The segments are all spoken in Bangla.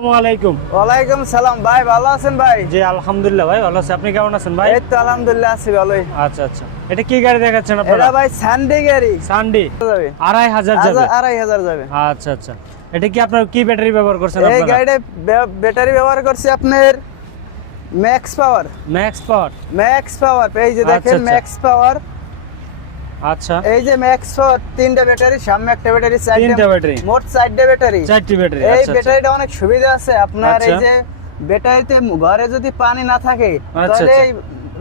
আসসালামু আলাইকুম। ওয়ালাইকুম সালাম। ভাই ভালো আছেন ভাই? জি আলহামদুলিল্লাহ ভাই ভালো আছি। আপনি কেমন আছেন ভাই? এই তো আলহামদুলিল্লাহ আছি ভালোই। আচ্ছা আচ্ছা। এটা কি গাড়ি দেখাচ্ছেন আপনারা? এটা ভাই সানডে গাড়ি। সানডি যাবে। আড়াই হাজার যাবে। হাজার- আড়াই হাজার যাবে। আচ্ছা আচ্ছা। এটা কি আপনার কি ব্যাটারি ব্যবহার করছেন এই গাড়িতে ব্যাটারি ব্যবহার করছি আপনার max power max power max power এই যে আচ্ছা, দেখেন আচ্ছা। ম্যাক্স পাওয়ার আচ্ছা। এই যে ম্যাক্স তিনটা ব্যাটারি সামনে একটা ব্যাটারি তিনটা ব্যাটারি। মোট চারটা ব্যাটারি। চারটি ব্যাটারি এই আচ্ছা আচ্ছা। ব্যাটারিটা অনেক সুবিধা আছে। আপনার এই আচ্ছা। যে ব্যাটারিতে ঘরে যদি পানি না থাকে তাহলে।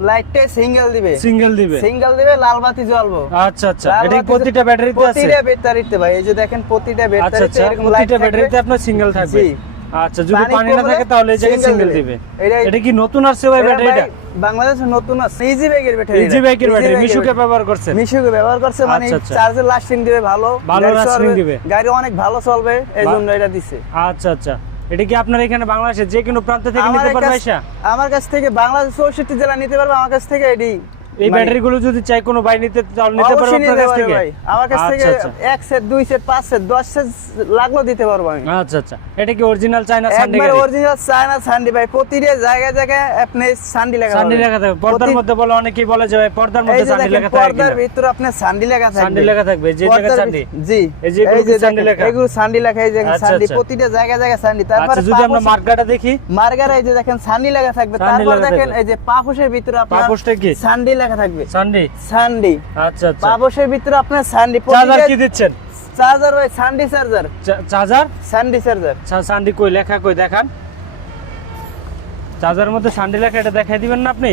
লাইটটা সিঙ্গেল দিবে। সিঙ্গেল দিবে। সিঙ্গেল দিবে লাল বাতি জ্বলবো। আচ্ছা আচ্ছা। এটা প্রতিটা ব্যাটারিতে আছে? প্রতিটা ব্যাটারিতে ভাই। এই যে দেখেন প্রতিটা ব্যাটারিতে এরকম প্রতিটা ব্যাটারিতে আপনার সিঙ্গেল থাকবে। আচ্ছা যদি পানি না থাকে তাহলে এই জায়গায় সিঙ্গেল দিবে। দিবে। এটা কি নতুন আসছে ভাই ব্যাটারিটা? বাংলাদেশে নতুন আছে। ইজি ব্যাগের ব্যাটারি ইজি ব্যাগের ব্যাটারি মিশুকে ব্যবহার করছে। মিশুকে ব্যবহার করছে মানে আচ্ছা, আচ্ছা। লাস্টিং দিবে ভালো। ভালো লাস্টিং দিবে। গাড়ি অনেক ভালো চলবে এই জন্য এটা দিছে। আচ্ছা আচ্ছা। এটা কি আপনার এখানে বাংলাদেশে যে কোনো প্রান্ত থেকে আমার নিতে পারবে কাছ- আমার কাছ থেকে বাংলাদেশ চৌষট্টি জেলা নিতে পারবে আমার কাছ থেকে এডি এই ব্যাটারি গুলো যদি চাই কোনো ভাই নিতে তাহলে নিতে পারবে আপনার কাছ থেকে? আমার কাছ থেকে আচ্ছা। আচ্ছা এক সেট দুই সেট পাঁচ সেট দশ সেট লাগল দিতে পারব আমি। আচ্ছা আচ্ছা। এটা কি অরিজিনাল চায়না সানডে একবার অরিজিনাল চায়না সান্ডি ভাই। প্রতিটা জায়গায় জায়গায় আপনি সান্ডি সানডে। লেখা থাকে পর্দার মধ্যে বলে অনেকেই বলে যে ভাই পর্দার মধ্যে সানডে থাকে পর্দার ভিতরে আপনার সান্ডি লেখা থাকবে। সানডে লেখা থাকবে যে পর্দার জি। এই যে এগুলো সান্ডি দেখেন, এগুলো সান্ডি লেখা এই যে আচ্ছা, সান্ডি আচ্ছা। প্রতিটা জায়গায় জায়গায় সান্ডি তারপর আচ্ছা যদি আমরা মার্কাটা দেখি। মার্গার এই যে দেখেন সান্ডি লেখা থাকবে। তারপর দেখেন এই যে পাপোশের ভিতরে আপনার পাপোশটা কি? সান্ডি লেখা থাকবে। সানডে সান্ডি আচ্ছা আচ্ছা। পাপোশের ভিতরে আপনার সান্ডি চার্জার কি দিচ্ছেন? চার্জার ভাই Sandy charger charger Sandy charger Sandy কই? লেখা কই? দেখান। চার্জারের মধ্যে সানডি লেখা এটা দেখাই দিবেন না আপনি?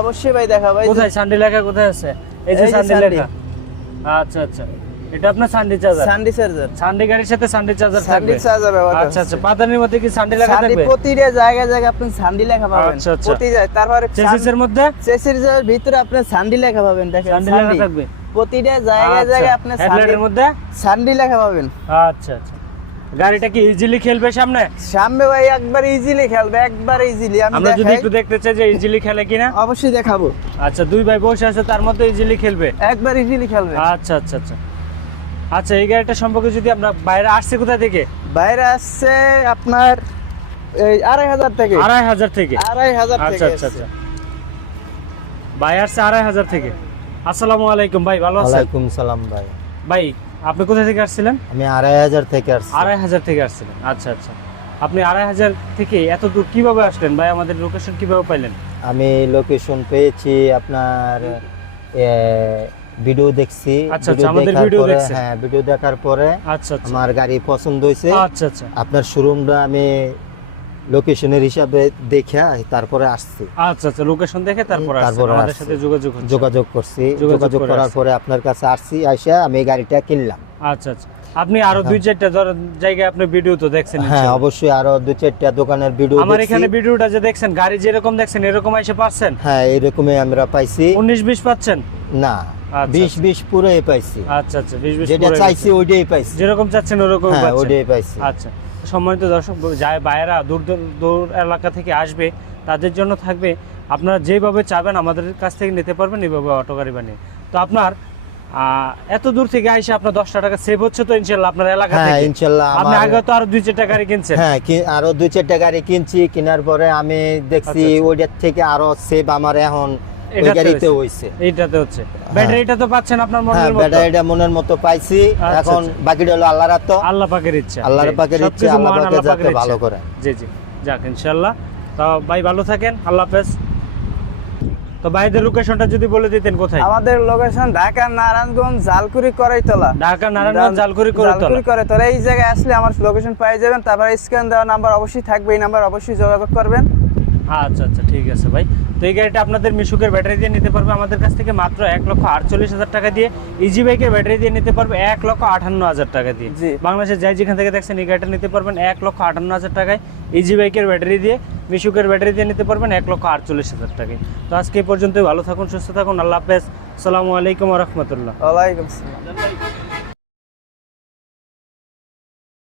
অবশ্যই ভাই দেখা ভাই কোথায়? সানডি লেখা কোথায় আছে? এই যে সানডি। লেখা। আচ্ছা আচ্ছা। এটা আপনার সানডি চার্জার সান্ডি চার্জার সানডি গাড়ির সাথে সানডি চার্জার সান্ডি চার্জার ব্যবহার আচ্ছা আচ্ছা। মধ্যে কি সানডি লেখা থাকবে? প্রতিটা জায়গায় জায়গায় আপনি সান্ডি লেখা পাবেন। আচ্ছা, আচ্ছা। প্রতি জায়গায় তারপরে চেসিসের মধ্যে? চেসির ভিতরে আপনি সান্ডি লেখা পাবেন দেখেন সানডি লেখা থাকবে। প্রতিটা জায়গায় আচ্ছা। জায়গায় আপনি মধ্যে? সান্ডি লেখা পাবেন। আচ্ছা আচ্ছা। গাড়িটা কি ইজিলি খেলবে সামনে? সামনে ভাই একবার ইজিলি খেলবে একবার ইজিলি আমি আমরা যদি একটু দেখতে চাই যে ইজিলি খেলে কিনা? অবশ্যই দেখাবো। আচ্ছা দুই ভাই বসে আছে তার মধ্যে ইজিলি খেলবে? একবার ইজিলি খেলবে। আচ্ছা আচ্ছা আচ্ছা। আচ্ছা এই গাড়িটা সম্পর্কে যদি আমরা বাইরে আসছে কোথা থেকে? বাইরে আসছে আপনার এই আড়াই হাজার থেকে। আড়াই হাজার থেকে? আড়াই হাজার আচ্ছা আচ্ছা আচ্ছা। ভাই আসছে আড়াই হাজার থেকে। আসসালামু আলাইকুম ভাই ভালো আছেন? ওয়ালাইকুম সালাম ভাই। ভাই আপনি কোথা থেকে আসছিলেন? আমি আড়াই হাজার থেকে আসছি। আড়াই হাজার থেকে আসছিলেন। আচ্ছা আচ্ছা। আপনি আড়াই হাজার থেকে এত দূর কীভাবে আসলেন? ভাই আমাদের লোকেশন কীভাবে পাইলেন? আমি লোকেশন পেয়েছি আপনার ভিডিও দেখছি আচ্ছা, আচ্ছা, আমাদের ভিডিও দেখছেন। হ্যাঁ ভিডিও দেখার পরে আচ্ছা আমার গাড়ি পছন্দ হয়েছে। আচ্ছা আচ্ছা। আপনার শোরুমটা আমি লোকেশনের হিসাবে দেখে তারপরে আসছি। আচ্ছা আচ্ছা লোকেশন দেখে তারপর তারপরে আমাদের সাথে যোগাযোগ যোগাযোগ করছি। যোগাযোগ করার পরে আপনার কাছে আসছি আইসা আমি এই গাড়িটা কিনলাম। আচ্ছা আচ্ছা। আপনি আরও দুই চারটা ধর- জায়গায় আপনি ভিডিও তো দেখছেন হ্যাঁ অবশ্যই আরও দুই চারটা দোকানের ভিডিও আমার এখানে ভিডিওটা যে দেখছেন গাড়ি যেরকম দেখছেন এরকম এসে পাচ্ছেন? হ্যাঁ এরকমই আমরা পাইছি। উনিশ বিশ পাচ্ছেন? না। বিশ আচ্ছা। বিশ পুরোই পাইছি। আচ্ছা আচ্ছা বিশ বিশ যেটা চাইছি ওইটাই পাইছি। যেরকম চাচ্ছেন ওরকম হ্যাঁ ওইটাই পাইছি। আচ্ছা সম্মানিত দর্শক যায় বাইরা দূর দূর এলাকা থেকে আসবে তাদের জন্য থাকবে আপনারা যেভাবে চাবেন আমাদের কাছ থেকে নিতে পারবেন এইভাবে অটো গাড়ি বানিয়ে। তো আপনার এত দূর থেকে আইসে আপনার দশটা টাকা সেভ হচ্ছে তো ইনশাল্লাহ আপনার এলাকা হ্যাঁ ইনশাল্লাহ আপনি আগে তো আরও দুই চারটা গাড়ি কিনছেন। হ্যাঁ আরও দুই চারটা গাড়ি কিনছি কেনার পরে আমি দেখছি আচ্ছা, আচ্ছা। ওইটার থেকে আরও সেভ আমার এখন ওই গাড়িতে হইছে এইটাতে হচ্ছে। ব্যাটারিটা তো পাচ্ছেন আপনার হ্যাঁ মনের মতো। ব্যাটারিটা মনের মতো পাইছি। আচ্ছা, এখন আচ্ছা। বাকিটা হলো আল্লাহর হাত। আল্লাহ পাকের ইচ্ছা। আল্লাহর পাকের ইচ্ছা, আল্লাহ মহান পাকে আল্লাহ যাতে ভালো করে। জি জি। যাক ইনশাল্লাহ তো ভাই ভালো থাকেন। আল্লাহ হাফেজ। তো ভাইদের লোকেশনটা যদি বলে দিতেন কোথায়? আমাদের লোকেশন ঢাকা নারায়ণগঞ্জ জালকুড়ি করাইতলা। ঢাকা নারায়ণগঞ্জ জালকুড়ি করে জালকুড়ি করাইতলা। এই জায়গায় আসলে আমার লোকেশন পেয়ে যাবেন। তারপরে স্ক্যান দেওয়া নাম্বার অবশ্যই থাকবে। এই নাম্বার অবশ্যই যোগাযোগ করবেন। আচ্ছা আচ্ছা। ঠিক আছে ভাই। তো এই গাড়িটা আপনাদের মিশুকের ব্যাটারি দিয়ে নিতে পারবে। আমাদের কাছ থেকে মাত্র এক লক্ষ আটচল্লিশ হাজার টাকা দিয়ে ইজি বাইকের ব্যাটারি দিয়ে নিতে পারবে এক লক্ষ আটান্ন হাজার টাকা দিয়ে। বাংলাদেশের যাই যেখান থেকে দেখছেন এই গাড়িটা নিতে পারবেন এক লক্ষ আটান্ন হাজার টাকায় ইজি বাইকের ব্যাটারি দিয়ে মিশুকের ব্যাটারি দিয়ে নিতে পারবেন এক লক্ষ আটচল্লিশ হাজার টাকায়। তো আজকে এই পর্যন্তই ভালো থাকুন সুস্থ থাকুন আল্লাহ হাফেজ। আসসালামু আলাইকুম রহমতুল্লাহ। ওয়ালাইকুম আসসালাম।